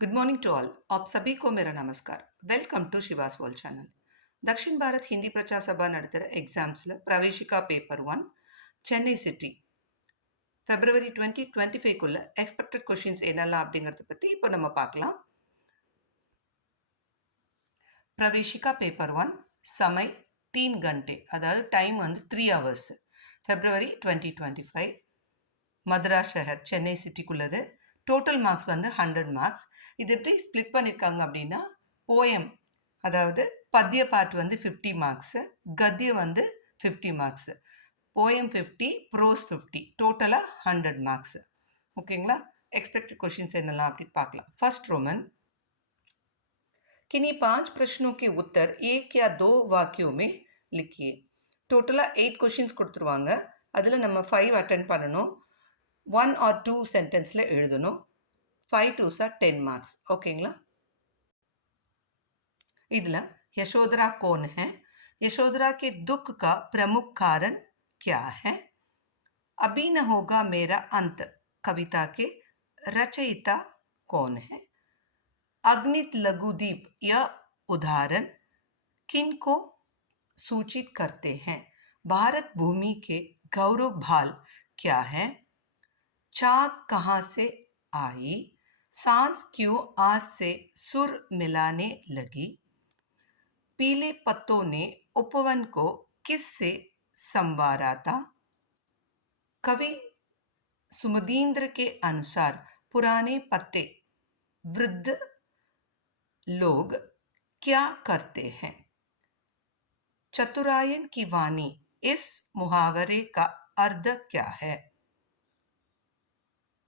Good morning to all. आप सभी को मेरा नमस्कार। Welcome to Shiva's world channel. Dakshin Bharat Hindi Prachar Sabha நடத்துகிற எக்ஸாம்ஸில் Praveshika paper 1 Chennai city February 2025க்குள்ள எக்ஸ்பெக்டட் கொஷின்ஸ் என்னெல்லாம் அப்படிங்கிறத பற்றி இப்போ நம்ம பார்க்கலாம். பிரவேசிகா பேப்பர் 1 समय 3 घंटे அதாவது டைம் வந்து 3 ஹவர்ஸ். ஃபெப்ரவரி 2025 மதுரா ஷஹர் சென்னை சிட்டிக்குள்ளது. டோட்டல் மார்க்ஸ் வந்து 100 மார்க்ஸ். இது எப்படி ஸ்ப்ளிட் பண்ணியிருக்காங்க அப்படின்னா, போயம் அதாவது பத்திய பாட்டு வந்து 50 மார்க்ஸு, கத்தியம் வந்து 50 மார்க்ஸு, போயம் 50, ப்ரோஸ் 50, டோட்டலாக 100 மார்க்ஸு. ஓகேங்களா? एक्सपेक्टेड क्वेश्चंस என்னெல்லாம் அப்படி பார்க்கலாம். फर्स्ट रोमन, किन्हीं 5 प्रश्नों के उत्तर एक या 2 वाक्यों में लिखिए. டோட்டலாக 8 கொஷின்ஸ் கொடுத்துருவாங்க. அதில் நம்ம 5 அட்டென்ட் பண்ணணும். 1 or 2 சென்டென்ஸில் எழுதணும். 5 2s are 10 மார்க்ஸ். ஓகேங்களா? इधर यशोधरा कौन है? यशोधरा के दुख का प्रमुख कारण क्या है? अभी न होगा मेरा अंत कविता के रचयिता कौन है? अग्नित लघुदीप यह उदाहरण किनको सूचित करते हैं? भारत भूमि के गौरव भाल क्या है? चाक कहाँ से आई? सांस क्यों आज से सुर मिलाने लगी? पीले पत्तों ने उपवन को किससे संवारा था? कवि सुमदींद्र के अनुसार पुराने पत्ते वृद्ध लोग क्या करते हैं? चतुरायन की वाणी इस मुहावरे का अर्थ क्या है?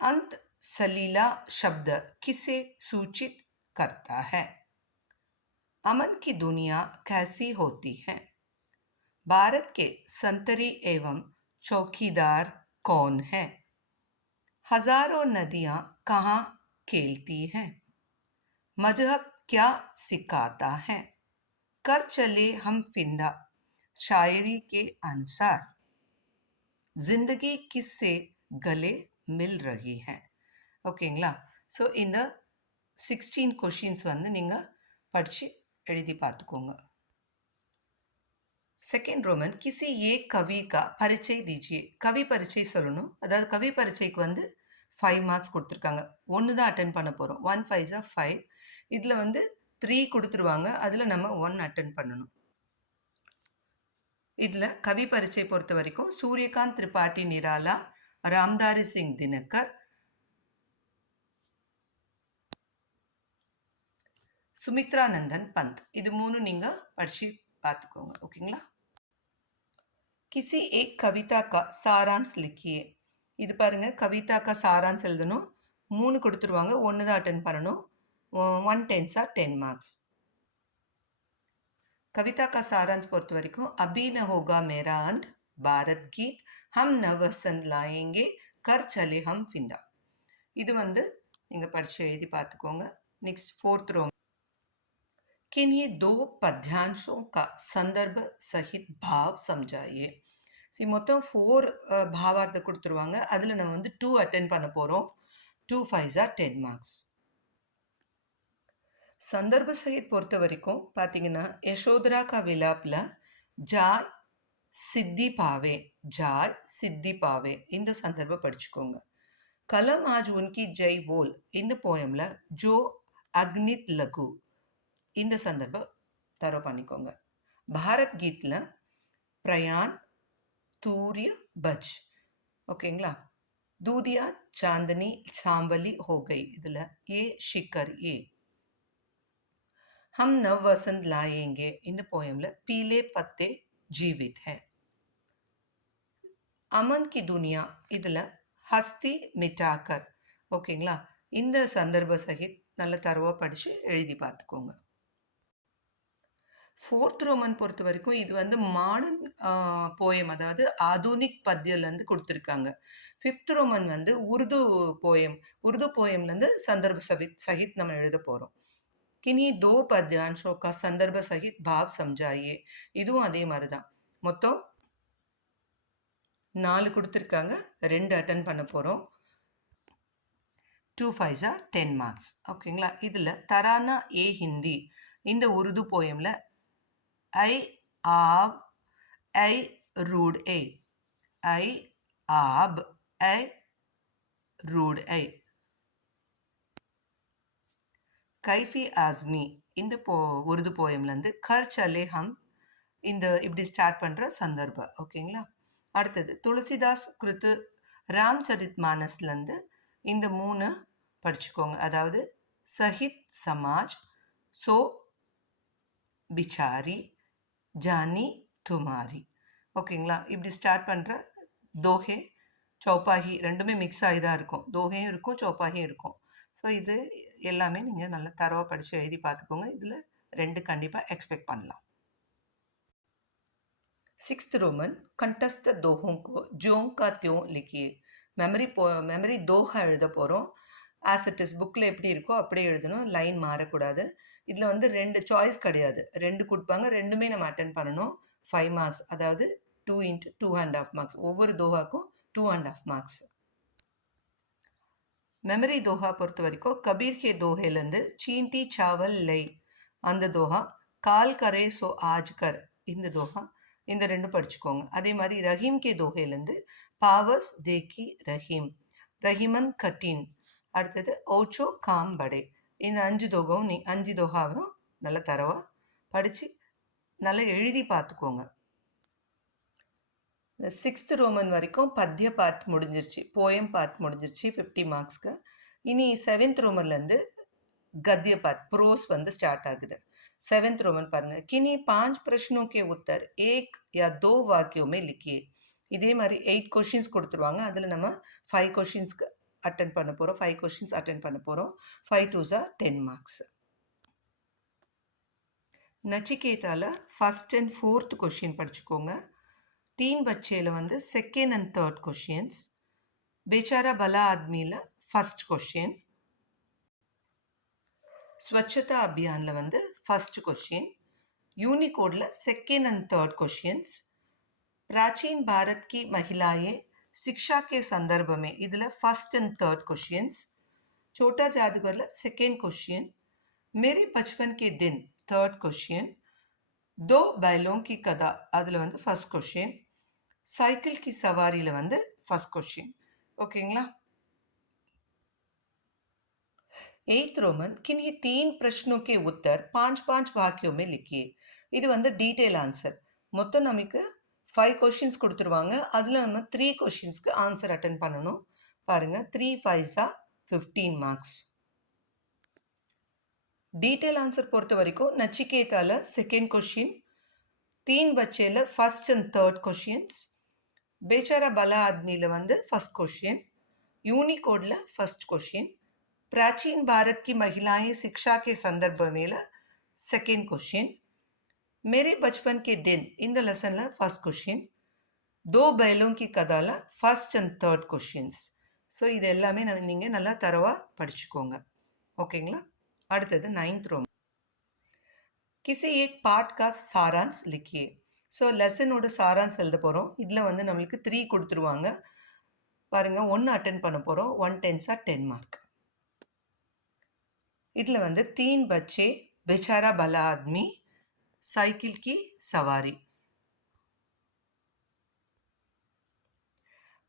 अंत सलीला शब्द किसे सूचित करता है? अमन की दुनिया कैसी होती है? भारत के संतरी एवं चौकीदार कौन है? हजारों नदियां कहाँ खेलती हैं? मजहब क्या सिखाता है? कर चले हम फिंदा शायरी के अनुसार जिंदगी किससे गले मिल रही है? ஓகேங்களா? ஸோ இந்த 16 கொஷின்ஸ் வந்து நீங்கள் படித்து எழுதி பார்த்துக்கோங்க. செகண்ட் रोमन, किसी एक कवि का परिचय दीजिए. கவி பரிச்சை சொல்லணும். அதாவது கவி பரிச்சைக்கு வந்து 5 மார்க்ஸ் கொடுத்துருக்காங்க. ஒன்று தான் அட்டென்ட் பண்ண போகிறோம். 1 5 5. இதில் வந்து 3 கொடுத்துருவாங்க. அதில் நம்ம 1 அட்டென்ட் பண்ணணும். இதில் கவி பரிச்சை பொறுத்த வரைக்கும் சூரியகாந்த் திரிபாठी நிராலா, ராம்தாரி சிங் தினகர், சுமித்ரா நந்தன் பந்த். இது 3 நீங்கள் படித்து பார்த்துக்கோங்க. ஓகேங்களா? किसी एक कविता का सारांश लिखिए. இது பாருங்கள், கவிதா கா சாரான்ஸ் எழுதணும். 3 கொடுத்துருவாங்க. 1 தான் அட்டென்ட் பண்ணணும். 1 10s are 10 மார்க்ஸ். कविता का सारांश பொறுத்த வரைக்கும் अभी न होगा मेरा अंत, भारत गीत, हम न वसंत लाएंगे, कर चले हम फिंदा. இது வந்து நீங்கள் படித்து எழுதி பார்த்துக்கோங்க. नेक्स्ट फोर्थ रो, किन्हीं 2 पद्यांशों का संदर्भ सहित भाव समझाइए. மொத்தம் 4 பாவார்த்தம் கொடுத்துருவாங்க. அதில் நம்ம வந்து 2 அட்டென்ட் பண்ண போகிறோம். 2 5s are 10 மார்க்ஸ். சந்தர்ப்ப சகித் பொறுத்த வரைக்கும் பார்த்தீங்கன்னா, யசோதரா கா விலாப்பில் ஜாய் சித்தி பாவே, ஜாய் சித்தி பாவே இந்த சந்தர்ப்பம் படிச்சுக்கோங்க. கலம் ஆஜ் உன்கி ஜெய் போல் இந்த போயமில் ஜோ அக்னித் லகு இந்த சந்தர்ப்பம் தரவு பண்ணிக்கோங்க. பாரத் கீத்தில் பிரயான் तूर्य बज. ஓகேங்களா? दूधिया चांदनी सांवली हो गई இதில் ये शिकर ये. हम नव वसंत लाएंगे இந்த போயமில் पीले पत्ते जीवित है. अमन की दुनिया இதில் हस्ती मिटाकर. ஓகேங்களா? இந்த சந்தர்ப்ப சகித் நல்ல தரவாக படித்து எழுதி பார்த்துக்கோங்க. ஃபோர்த் ரோமன் பொறுத்த வரைக்கும் இது வந்து மாடர்ன் போயம், அதாவது ஆதுனிக் பத்தியிலேருந்து கொடுத்துருக்காங்க. ஃபிஃப்த் ரோமன் வந்து உருது போயம். உருது போயம்லேருந்து சந்தர்ப்ப சகித் நம்ம எழுத போகிறோம். किन्हीं 2 पद्यांशों का संदर्भ सहित भाव समझाइए. இதுவும் அதே மாதிரி தான். மொத்தம் 4 கொடுத்துருக்காங்க. 2 அட்டென்ட் பண்ண போகிறோம். 2 5s are 10 marks. ஓகேங்களா? இதில் தரானா ஏ ஹிந்தி இந்த Urdu போயமில் I app I root I I app I root ஐ கைஃபி ஆஸ்மி இந்த உருது போயம்லேருந்து கர் சலே ஹம் இந்த இப்படி ஸ்டார்ட் பண்ணுற சந்தர்ப்பம். ஓகேங்களா? அடுத்தது துளசிதாஸ் கிருத்து ராம்சரித் மானஸ்லேருந்து இந்த 3 படிச்சுக்கோங்க. அதாவது சஹித் சமாஜ், சோ பிச்சாரி, ஜானி துமாரி. ஓகேங்களா? இப்படி ஸ்டார்ட் பண்ணுற தோஹே சௌப்பாகி ரெண்டுமே மிக்ஸ் ஆகி தான் இருக்கும். தோஹையும் இருக்கும், சௌப்பாகியும் இருக்கும். ஸோ இது எல்லாமே நீங்கள் நல்லா தரவாக படித்து எழுதி பார்த்துக்கோங்க. இதில் 2 கண்டிப்பாக எக்ஸ்பெக்ட் பண்ணலாம். 6th रोमन कंठस्थ दोहों को ज्यों का त्यों लिखिए. மெமரி தோஹா எழுத போகிறோம். ஆஸ் இட் இஸ் புக்கில் எப்படி இருக்கோ அப்படியே எழுதணும். லைன் மாறக்கூடாது. இதில் வந்து 2 சாய்ஸ் கிடையாது. 2 கொடுப்பாங்க. ரெண்டுமே நம்ம அட்டன் பண்ணணும். 5 மார்க்ஸ், அதாவது 2 × 2.5 மார்க்ஸ். ஒவ்வொரு தோஹாக்கும் 2.5 மார்க்ஸ். மெமரி தோஹா பொறுத்த வரைக்கும் கபீர் கே தோஹேலேருந்து சீன்டி சாவல் லை அந்த தோஹா, கால் கரே சோ ஆஜ் கர் இந்த தோஹா, இந்த 2 படிச்சுக்கோங்க. அதே மாதிரி ரஹீம் கே தோஹேலேருந்து பாவஸ் தேக்கி ரஹீம், ரஹீமன் கட்டீன், அடுத்தது ஓச்சோ காம் படே. இந்த 5 தோஹாவும் நல்லா தரவாக படித்து நல்லா எழுதி பார்த்துக்கோங்க. இந்த 6th ரோமன் வரைக்கும் பத்திய பார்ட் முடிஞ்சிருச்சு, போயம் பார்ட் முடிஞ்சிருச்சு 50 மார்க்ஸ்க்கு. இனி 7th ரோமன்லேருந்து गद्य पाठ प्रोस வந்து ஸ்டார்ட் ஆகுது. 7th रोमन பாருங்க. किन्हीं 5 प्रश्नों के उत्तर 1 या 2 वाक्यों में लिखिए. இதே மாதிரி 8 क्वेश्चंस கொடுத்துருவாங்க. அதில் நம்ம 5 क्वेश्चंஸ்க்கு அட்டென்ட் பண்ண போகிறோம். 5 क्वेश्चंस அட்டென்ட் பண்ண போகிறோம். 5 2s are 10 மார்க்ஸ். நச்சிகேதால ஃபர்ஸ்ட் அண்ட் 4th क्वेश्चन படிச்சுக்கோங்க. 3 बच्चेல வந்து 2nd and 3rd क्वेश्चंस. बेचारा भला आदमीல ஃபர்ஸ்ட் क्वेश्चन. स्वच्छता अभियान வந்து first question. Unicode 2nd and 3rd questions. प्राचीन भारत की महिलाएं शिक्षा के संदर्भ में इधर फर्स्ट and 3rd क्वेश्चंस. छोटा जादूगर 2nd क्वेश्चन. मेरे बचपन के दिन 3rd क्वेश्चन. 2 बैलों की कथा அதில் வந்து फर्स्ट क्वेश्चन. साइकिल की सवारीல வந்து फर्स्ट क्वेश्चन. ஓகேங்களா? 8th रोमन किन्हीं 3 प्रश्नों के उत्तर 5-5 वाक्यों में लिखिए. இது வந்து டீட்டெயில் ஆன்சர். மொத்தம் நமக்கு 5 கொஷின்ஸ் கொடுத்துருவாங்க. அதில் நம்ம 3 கொஷின்ஸ்க்கு ஆன்சர் அட்டன் பண்ணணும். பாருங்கள், 3 5s are 15 marks. Detail answer பொறுத்த வரைக்கும் நச்சிகேதால 2nd क्वेश्चन, 3 बच्चेல फर्स्ट and 3rd क्वेश्चंस, बेचारा भला आदमीல வந்து फर्स्ट क्वेश्चन, यूनिकोडல फर्स्ट क्वेश्चन, प्राचीन भारत की महिलाएं शिक्षा के संदर्भ में 2nd क्वेश्चन, मेरे बचपन के दिन இந்த லெசன்ல फर्स्ट क्वेश्चन, 2 बैलों की कथाல first and 3rd questions. So இது எல்லாமே நீங்கள் நல்லா தரவாக படிச்சுக்கோங்க. ஓகேங்களா? அடுத்தது 9th रोमन. किसी एक पाठ का सारांश लिखिए. ஸோ லெசனோட சாரான்ஸ் எழுத போகிறோம். இதில் வந்து நம்மளுக்கு 3 கொடுத்துருவாங்க. பாருங்கள், 1 அட்டென்ட் பண்ண போகிறோம். 1 10s are 10 மார்க். இதில் வந்து 3 बच्चे, बेचारा भला आदमी, साइकिल की सवारी.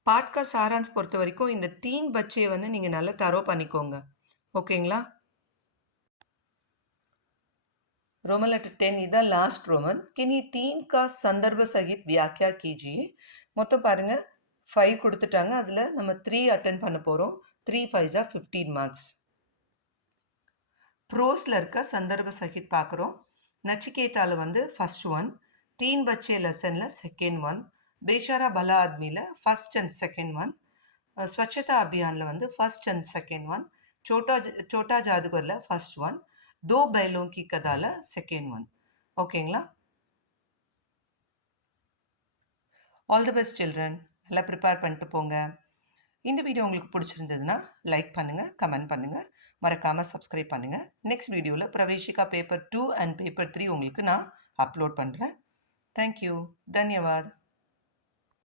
பாட் கா சாரான்ஸ் பொறுத்த வரைக்கும் இந்த 3 बच्चे வந்து நீங்கள் நல்லா தரோ பண்ணிக்கோங்க. ஓகேங்களா? रोमन लेटर 10 इधर लास्ट रोमन. किन्हीं 3 का संदर्भ सहित व्याख्या कीजिए. மொத்தம் பாருங்க 5 கொடுத்துட்டாங்க. அதில் நம்ம 3 அட்டென்ட் பண்ண போகிறோம். 3 5s are 15 மார்க்ஸ். ப்ரோஸில் இருக்க சந்தர்ப்ப சகித் பார்க்குறோம். நச்சிகேதால வந்து ஃபர்ஸ்ட் 1, 3 बच्चे லெசனில் செகண்ட் 1, बेचारा भला आदमीல ஃபர்ஸ்ட் அண்ட் செகண்ட் 1, ஸ்வச்சதா அபியானில் வந்து ஃபர்ஸ்ட் அண்ட் செகண்ட் 1, छोटा जादूगரில் ஃபர்ஸ்ட் 1, 2 बैलों की कथाல செகண்ட் 1. ஓகேங்களா? All the best children. நல்லா ப்ரிப்பேர் பண்ணிட்டு போங்க. இந்த வீடியோ உங்களுக்கு பிடிச்சிருந்ததுன்னா லைக் பண்ணுங்கள், கமெண்ட் பண்ணுங்கள், மறக்காமல் சப்ஸ்கிரைப் பண்ணுங்கள். நெக்ஸ்ட் வீடியோவில் பிரவேஷிகா பேப்பர் 2 அண்ட் பேப்பர் 3 உங்களுக்கு நான் அப்லோட் பண்ணுறேன். தேங்க்யூ. தன்யவாத்.